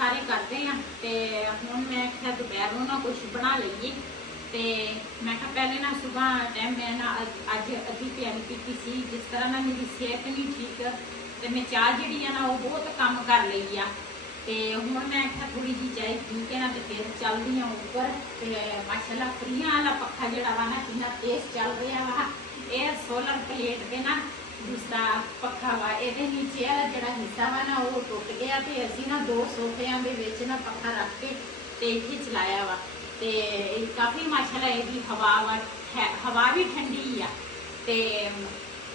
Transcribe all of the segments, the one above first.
सारे करते हैं तो हूँ मैं क्या दोपहर ना कुछ बना लीए तो मैं पहले ना सुबह टाइम मैं ना अज अद्धी प्यारी पीती सी जिस तरह ना मेरी सेहत नहीं ठीक तो मैं चाह जी है ना वो बहुत कम कर ली आ तो हूँ मैं क्या थोड़ी जी चाय पी के ना तो फिर चल रही हूँ ऊपर तो माशाल्लाह फ्रियां वाला पखा जोड़ा वा ना कितना तेज चल रहा वा ये सोलर प्लेट पे ना दूसरा पखा वा ये नीचे वाला जोड़ा हिस्सा वा ना वो टुट गया तो असी ना 2 सोफिया के ना पखा रख के इतने चलाया वा तो काफ़ी माशाल्लाह ये हवा वा हवा भी ठंडी आ तो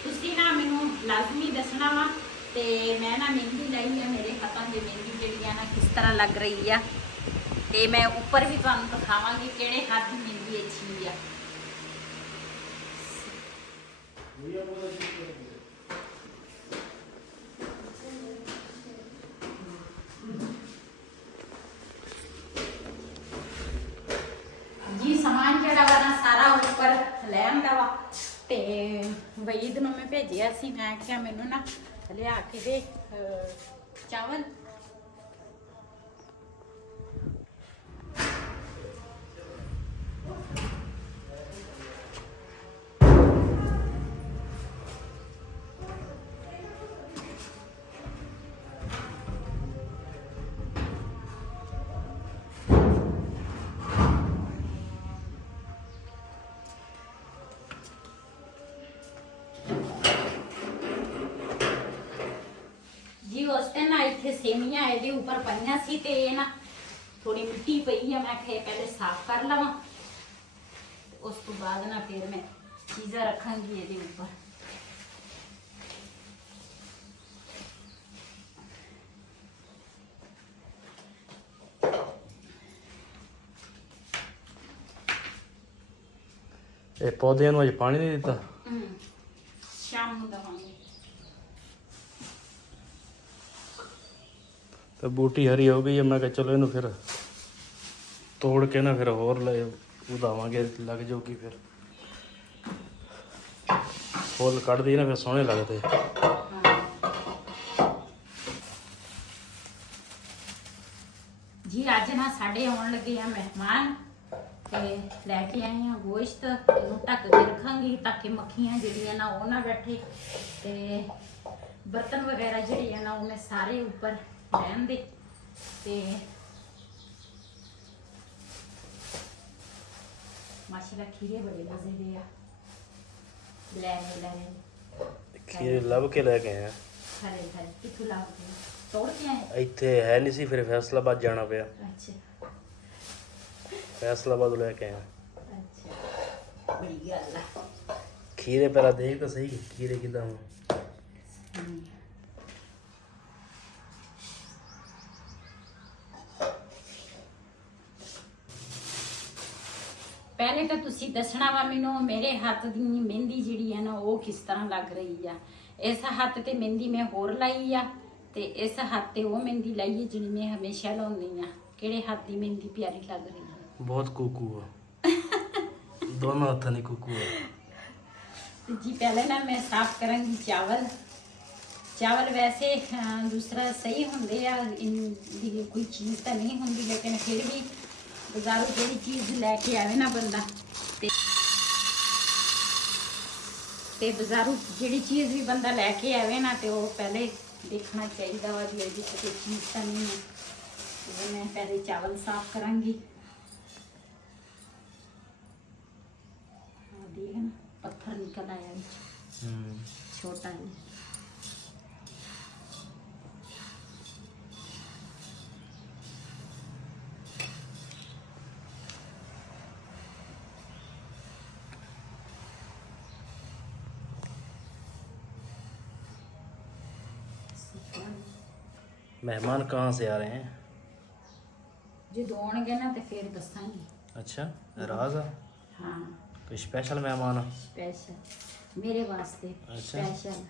तुसी ना मैनू लाजमी दसना वा तो मैं ना मेहंदी लाई है मेरे हाथों की मेहंदी जी ना किस तरह लग रही है तो मैं ऊपर भी तुहानू दिखावांगी किहड़े हाथ की मेहंदी अच्छी है। जी समान जड़ा वा ना सारा ऊपर लै आंदा वा ते वईद नूं मैं भेजिया सी मैं क्या मैनू ना लिया के दे चावल उस दिन ना इतने सेवियां ये उपर पाइया सी ते ना थोड़ी मिट्टी पई है मैं पहले साफ कर लवा उस तो बाद ना फिर मैं चीज़ा रखांगी ये ऊपर। ये पौधे अज पानी नहीं दिता शाम को दवांगे तो बूटी हरी हो गई है मैं चलो इनू फिर तोड़ के ना फिर होर ले उदावांगे लग जाऊगी फिर फुल कट दी ना फिर सोहने लगते। जी अज ना साढ़े आने लगे हैं मेहमान ते लैके आए हैं गोश्त इनू ढक के रखांगी ताकि मक्खियां जिहड़ियां ना वो ना बैठे ते बर्तन वगैरह जिहड़े है ना वो मैं सारे ऊपर रहन दे ते माशाल्लाह खीरे बड़े मजे दे आ ले खीरे लब के लेके आए हरे हरे किथों लब के तोड़ के आए इत्थे है नहीं सी फिर फैसलाबाद जाना पिया अच्छा फैसलाबाद लेके आए अच्छा बड़ी गल है खीरे पहला देख तो सही खीरे किदा हूं पहले तो तुसी दसना वा मैनू मेरे हाथ की मेहंदी जिहड़ी है ना वो किस तरह लग रही है। इस हाथ ते मेहंदी मैं होर लाई आ ते इस हाथ ते वो मेहंदी लाई है जिहड़ी मैं हमेशा लाउंदी आ। किहड़े हाथ की मेहंदी प्यारी लग रही है? बहुत कुकू है दोनों हाथों की कुकू है। जी पहले ना मैं साफ करांगी चावल चावल वैसे दूसरा सही होंगे कोई चीज़ तो नहीं होंगी लेकिन फिर भी बाजारों जी चीज़ लैके आवे ना बंदा ते बाजारों जी चीज़ भी बंदा लैके आवे ना तो वो पहले देखना चाहिए वा भी कोई चीज़ तो नहीं है। तो मैं पहले चावल साफ करांगी देख ना पत्थर निकल आया छोटा है। मेहमान कहाँ से आ रहे हैं? ਜਦੋਂ ਆਉਣਗੇ ਨਾ ਤੇ ਫਿਰ ਦੱਸਾਂਗੀ। अच्छा, राज है? ਹਾਂ कोई स्पेशल मेहमान है? ਸਪੈਸ਼ਲ ਮੇਰੇ ਵਾਸਤੇ ਅੱਛਾ। ਸਪੈਸ਼ਲ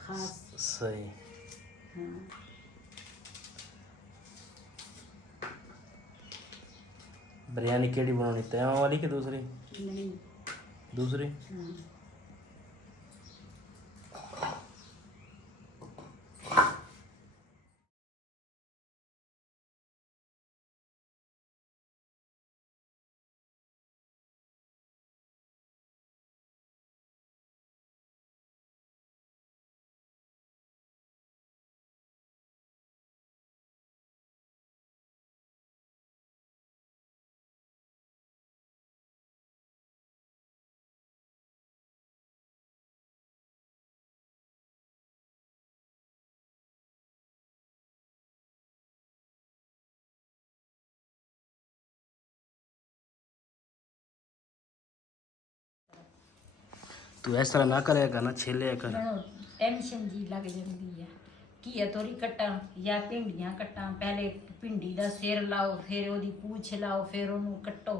ਖਾਸ। सही। ਹਾਂ बिरयानी केड़ी बनानी, तवा वाली कि दूसरी? ਨਹੀਂ दूसरी। ਹਾਂ तू इस तरह ना करेगा ना, छेले कर। ਮੈਨੂੰ ਟੈਨਸ਼ਨ ਜੀ ਲੱਗ ਜਾਂਦੀ ਆ। ਘੀਆ ਤੋਰੀ ਕੱਟਾਂ ਜਾਂ ਭਿੰਡੀਆਂ ਕੱਟਾਂ, ਪਹਿਲੇ ਭਿੰਡੀ ਦਾ ਸਿਰ ਲਾਓ, ਫਿਰ ਉਹਦੀ ਪੂਛ ਲਾਓ, ਫਿਰ ਉਹਨੂੰ ਕੱਟੋ।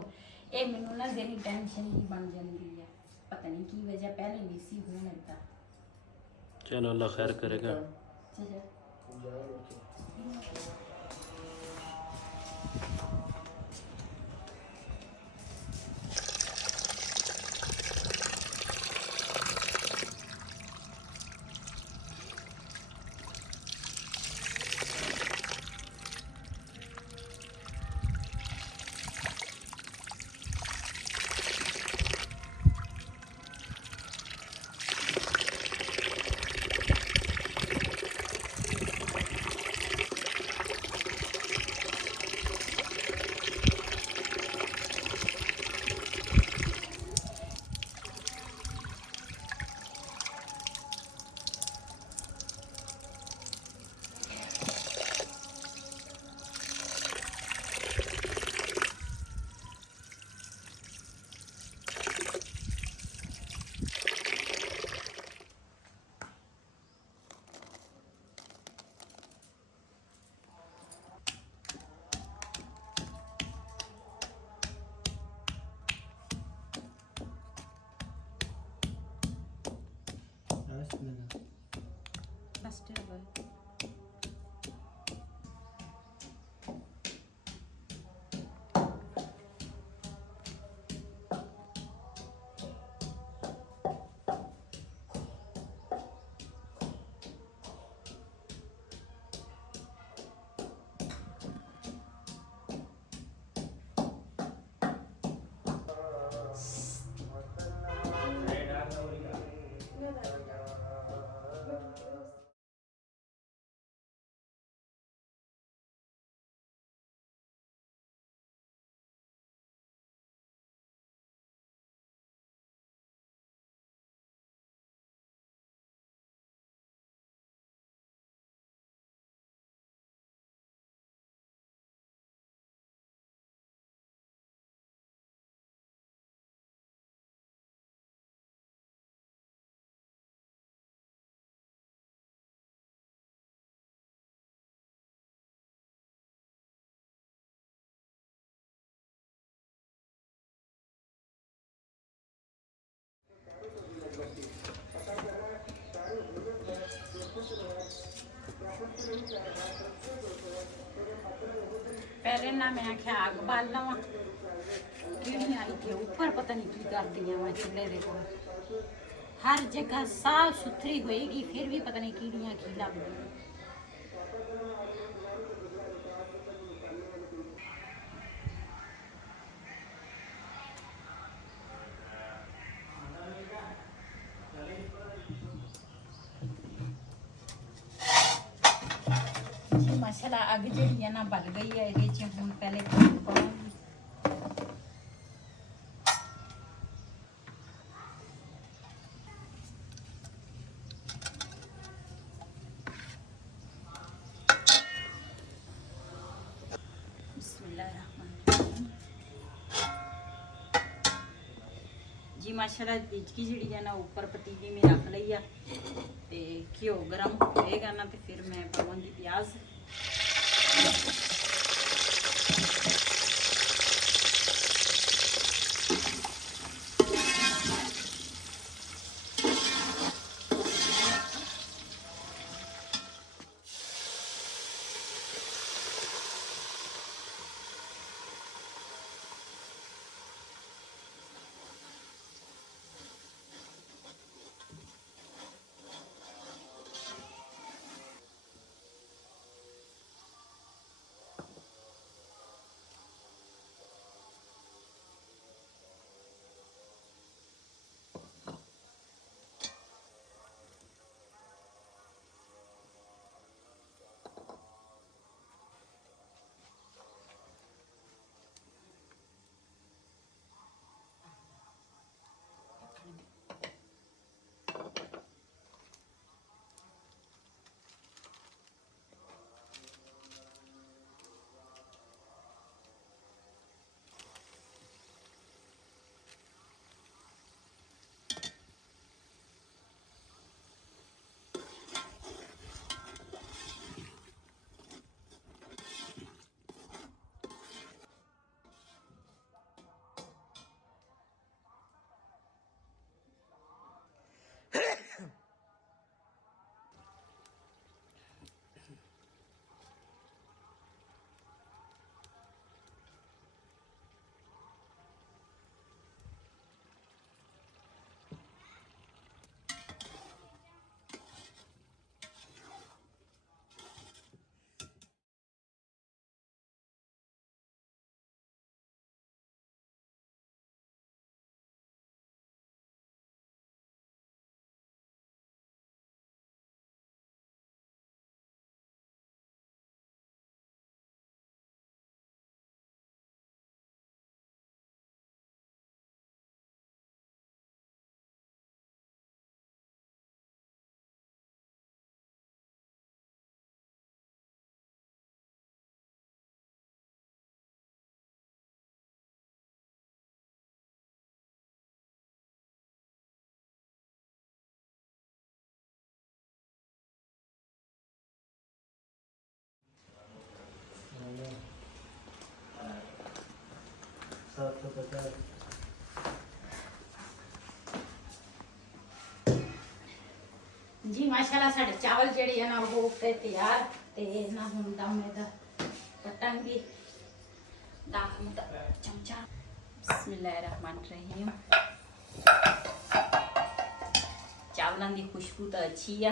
ਇਹ ਮੈਨੂੰ ਨਾ ਜਿਹੜੀ ਟੈਨਸ਼ਨ ਜੀ ਬਣ ਜਾਂਦੀ ਆ, ਪਤਾ ਨਹੀਂ ਕੀ ਵਜ੍ਹਾ, ਪਹਿਲੇ ਨਹੀਂ ਸੀ ਹੋਣ ਏਦਾਂ। चलो अल्लाह खैर करेगा। ਚੱਲ ਫਸਟ ਏਵਰ पहले ना मैं आख्या आग बाल लवा कीड़ियां आई के ऊपर पता नहीं की करदियां वा चूल्हे दे कोल हर जगह साफ सुथरी होएगी फिर भी पता नहीं कीड़ियां की लगदी। माशाल्लाह अग जी है ना बल गई है ये हूँ पहले पाऊंगी। बिस्मिल्लाहिर्रहमानिर्रहीम जी माशाल्लाह बीज की जी है ना ऊपर पतीली में रख ली है ते घ्यो गर्म होएगा ना तो फिर मैं पाऊंगी प्याज। जी माशाल्लाह साढ़े चावल जड़े है ना वो पे तैयार ते ना हम दम में दा पटांगी दाल दा चमचा बिस्मिल्लाहिर्रहमानिर्रहीम। चावलों की खुशबू तो अच्छी आ,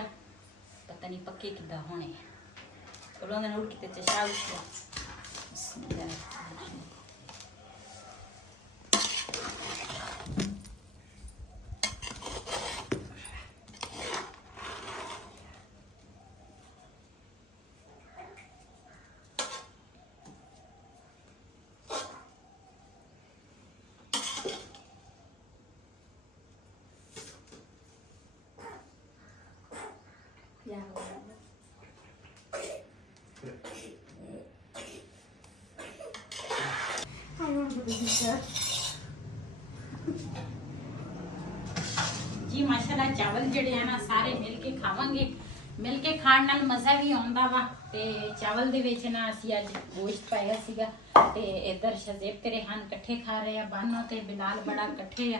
पता नहीं पक्के किदा होने चलो ना उड़ के चशा बिस्मिल्लाहिर्रहमानिर्रहीम। जी माशाल्लाह चावल जड़े हैं ना सारे मिल के खावांगे, मिल के खाण नाल मज़ा भी आउंदा वा। ते चावल दे विच ना असीं अज गोश्त पाया सीगा ते इधर शज़ेब ते रेहान इकट्ठे खा रहे आ, बानो ते बिलाल बड़ा इकट्ठे आ,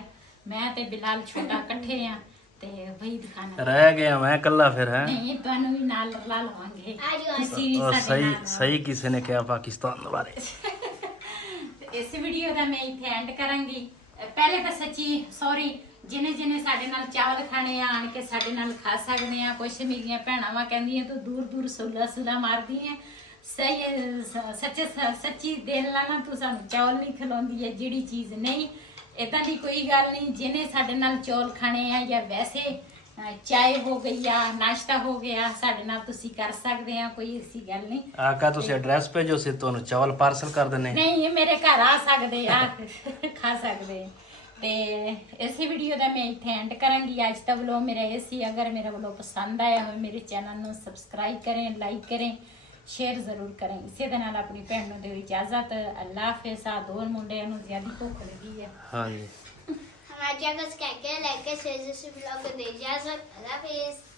मैं ते बिलाल छोटा इकट्ठे आ ते वही दिखाना रह गया मैं कल्ला फिर है नहीं तुहानू भी नाल ला लवांगे। सही सही किसी ने कहा पाकिस्तान बारे। इस वीडियो का मैं इत्थे एंड करांगी। पहले तो सच्ची सॉरी जिन्हें जिन्हें साडे नाल चावल खाने आन के साडे नाल खा सकते हैं। कुछ मेरिया भैणां वा कहंदियां तू दूर दूर सुला सुला मारदी है, सही सच्चे सच्ची दिल नाल ना तू सानू चावल नहीं खिलाउंदी है जिहड़ी चीज़ नहीं। इदां दी कोई गल नहीं, जिन्हें साडे नाल चौल खाने हैं या वैसे चाय हो गई या नाश्ता हो गया साडे नाल तुसी कर सकते हैं, कोई ऐसी गल नहीं। आका तुसी एड्रेस भेजो सी तुहानू चावल पार्सल कर देने। नहीं ये मेरे घर आ सकते आ खा सकते। ते इस वीडियो का मैं इत्थे एंड करांगी। अज का व्लॉग मेरा ये सी। अगर मेरा व्लॉग पसंद आया हो मेरे चैनल को सबसक्राइब करें, लाइक करें, शेयर जरूर करें। इसी दे नाल अपनी भैन नूं दिओ इजाजत। अल्लाह हाफिज़। आ दो मुंडियां नूं ज़्यादा भुख लगी है। हाँ जी हमारे चैनल को लाइक शेयर ब्लॉग को दे इजाजत। अल्लाह हाफिज़।